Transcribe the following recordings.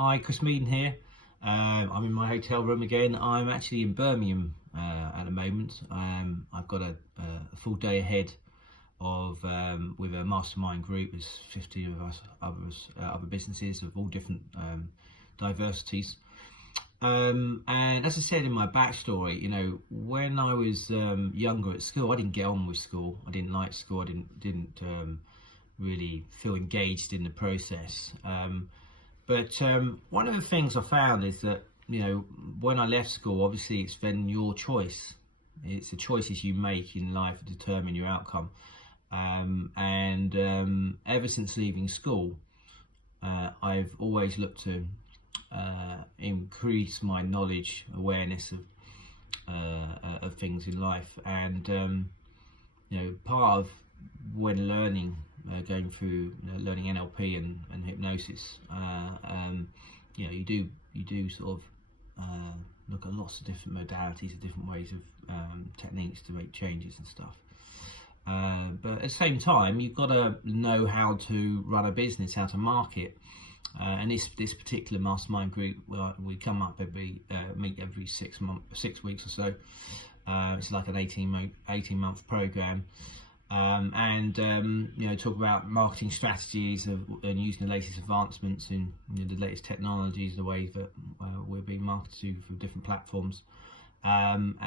Hi, Chris Meaden here. I'm in my hotel room again. I'm actually in Birmingham at the moment. I've got a full day ahead of with a mastermind group. There's 50 of us, other businesses of all different diversities. And as I said in my backstory, when I was younger at school, I didn't get on with school. I didn't like school. I didn't really feel engaged in the process. But one of the things I found is that, when I left school, obviously it's then your choice. It's the choices you make in life that determine your outcome. Ever since leaving school, I've always looked to increase my knowledge, awareness of things in life. And, part of when learning, going through learning NLP and hypnosis, you do sort of look at lots of different modalities, of different ways of techniques to make changes and stuff. But at the same time, you've got to know how to run a business, how to market. And this particular mastermind group, we come up meet every 6 weeks or so. It's like an 18-month program. Talk about marketing strategies and using the latest advancements in the latest technologies, the way that we're being marketed to through different platforms. I've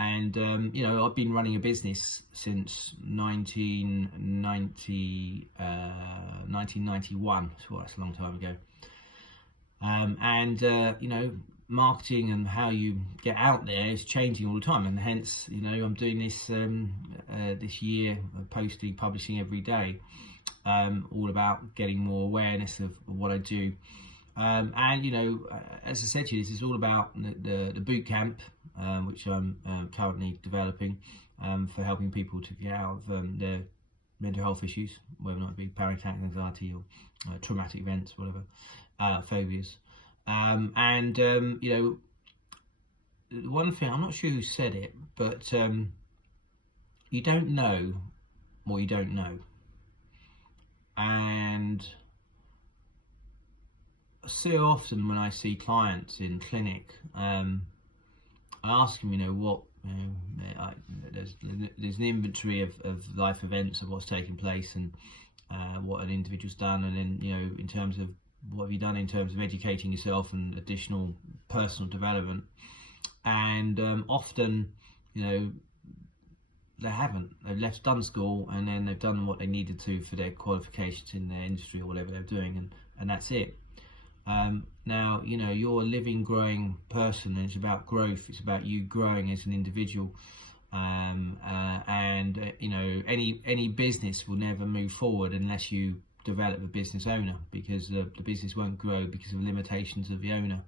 been running a business since 1991, so that's a long time ago. Marketing and how you get out there is changing all the time, and hence, I'm doing this this year, publishing every day, all about getting more awareness of what I do. As I said to you, this is all about the boot camp, which I'm currently developing for helping people to get out of their mental health issues, whether or not it be panic attack, anxiety, or traumatic events, whatever, phobias. One thing, I'm not sure who said it, but you don't know what you don't know. And so often when I see clients in clinic, I ask them, there's an inventory of life events of what's taken place and what an individual's done, and then in terms of what have you done in terms of educating yourself and additional personal development. And often, they haven't. They've done school, and then they've done what they needed to for their qualifications in their industry or whatever they're doing, and that's it. Now, you're a living, growing person, and it's about growth. It's about you growing as an individual. Any business will never move forward unless you develop a business owner, because the business won't grow because of limitations of the owner.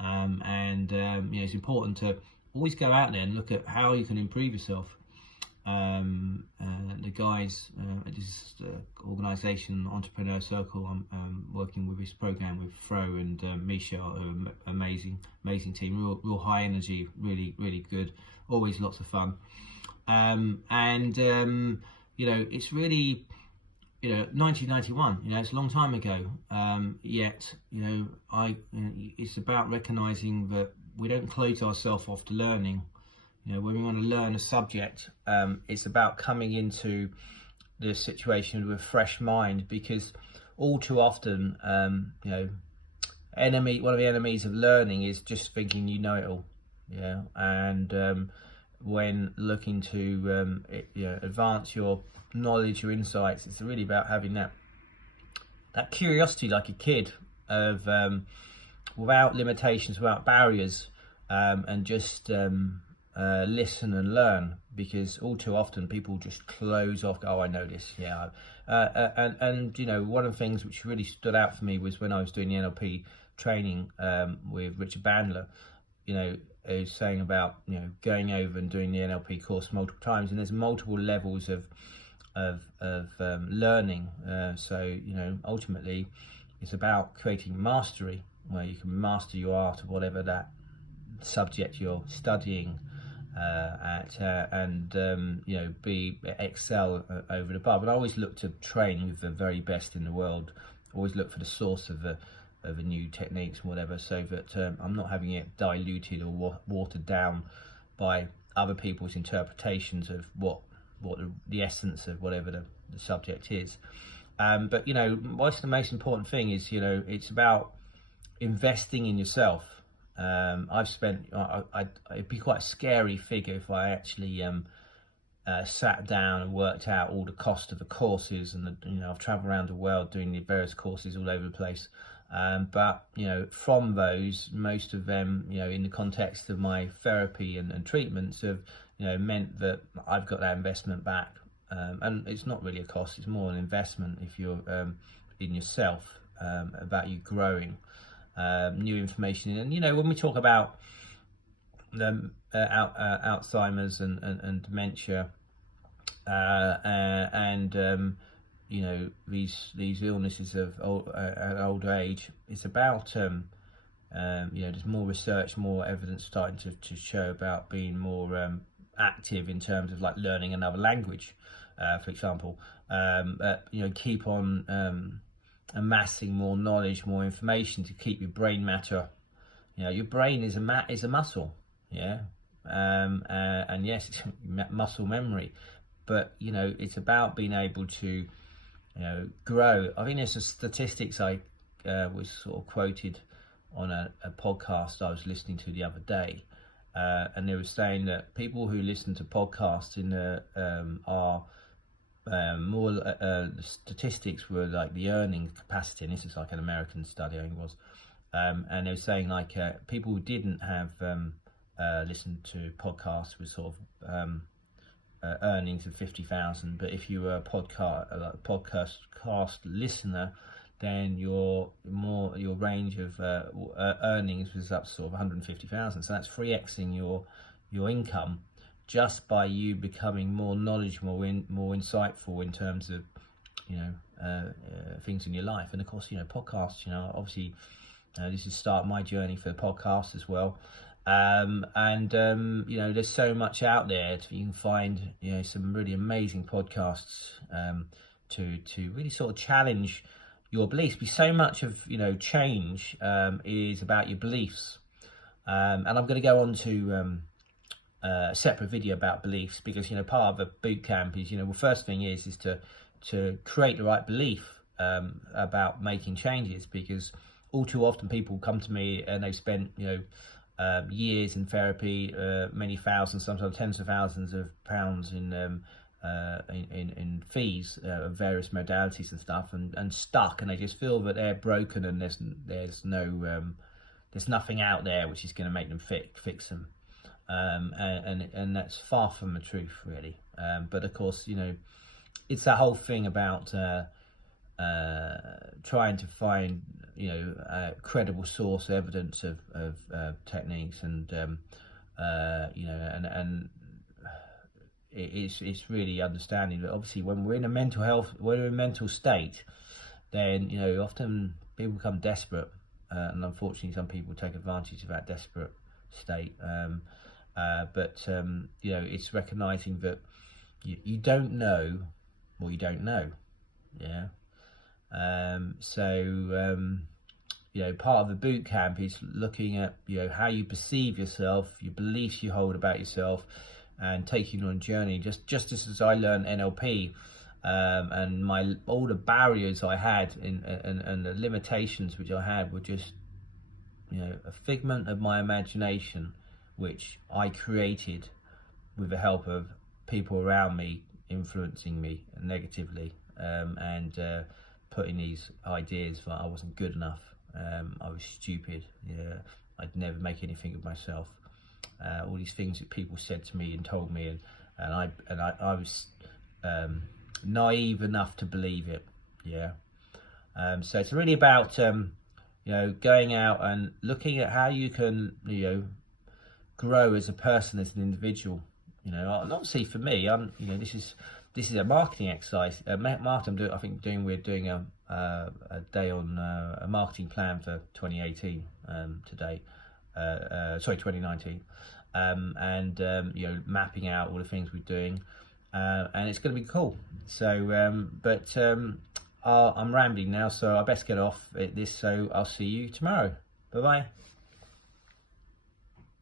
It's important to always go out there and look at how you can improve yourself. The guys at this organisation, Entrepreneur Circle, I'm working with this program with Fro and Misha, amazing team, real high energy, really good, always lots of fun. It's really 1991, it's a long time ago, yet it's about recognizing that we don't close ourselves off to learning. When we want to learn a subject, it's about coming into the situation with a fresh mind, because all too often, one of the enemies of learning is just thinking you know it all. When looking to advance your knowledge or insights, it's really about having that curiosity, like a kid, of without limitations, without barriers, and just listen and learn, because all too often people just close off. Oh, I know this. One of the things which really stood out for me was when I was doing the NLP training with Richard Bandler. He was saying about going over and doing the NLP course multiple times, and there's multiple levels of learning. Ultimately, it's about creating mastery, where you can master your art of whatever that subject you're studying excel over and above. And I always look to train with the very best in the world. Always look for the source of the new techniques and whatever, so that I'm not having it diluted or watered down by other people's interpretations of what the essence of whatever the subject is. But what's the most important thing is, it's about investing in yourself. I've spent, it'd be quite a scary figure if I actually sat down and worked out all the cost of the courses, and I've traveled around the world doing the various courses all over the place. But from those, most of them, in the context of my therapy and treatments, have meant that I've got that investment back. And it's not really a cost; it's more an investment if you're in yourself, about you growing new information. And when we talk about Alzheimer's and dementia, and these illnesses of older age, it's about there's more research, more evidence starting to show about being more active in terms of like learning another language, for example. Keep on amassing more knowledge, more information to keep your brain matter. Your brain is a muscle, and yes, it's muscle memory, but it's about being able to grow. I think there's some statistics I was sort of quoted on a podcast I was listening to the other day, and they were saying that people who listen to podcasts are more, the statistics were like the earning capacity, and this is like an American study, I think it was, and they were saying like people who didn't have listened to podcasts with sort of earnings of 50,000, but if you were a podcast listener, then your range of earnings was up to sort of 150,000. So that's 3xing your income, just by you becoming more knowledgeable, more insightful in terms of things in your life. And of course, podcasts, obviously this is start my journey for the podcast as well. There's so much out there. You can find some really amazing podcasts to really sort of challenge your beliefs. Because so much of change is about your beliefs, and I'm going to go on to a separate video about beliefs, because part of the boot camp is first thing is to create the right belief about making changes, because all too often people come to me and they've spent years in therapy, many thousands, sometimes tens of thousands of pounds in fees of various modalities and stuff, and stuck, and they just feel that they're broken, and there's nothing out there which is going to make them fix them, and that's far from the truth, really. But of course, it's that whole thing about trying to find a credible source evidence of techniques, and it's really understanding that obviously when we're in a mental state, then often people become desperate, and unfortunately some people take advantage of that desperate state. But it's recognizing that you don't know what you don't know. Part of the boot camp is looking at how you perceive yourself, your beliefs you hold about yourself, and taking you on a journey. Just as I learned NLP, and all the barriers I had and the limitations which I had were just a figment of my imagination, which I created with the help of people around me influencing me negatively, and putting these ideas that I wasn't good enough, I was stupid, I'd never make anything of myself, all these things that people said to me and told me, and I was naive enough to believe it. So it's really about going out and looking at how you can grow as a person, as an individual. And obviously for me, this is a marketing exercise. We're doing a day on a marketing plan for 2018 today. 2019, and mapping out all the things we're doing, and it's going to be cool. So, I'm rambling now, so I best get off this. So I'll see you tomorrow. Bye bye.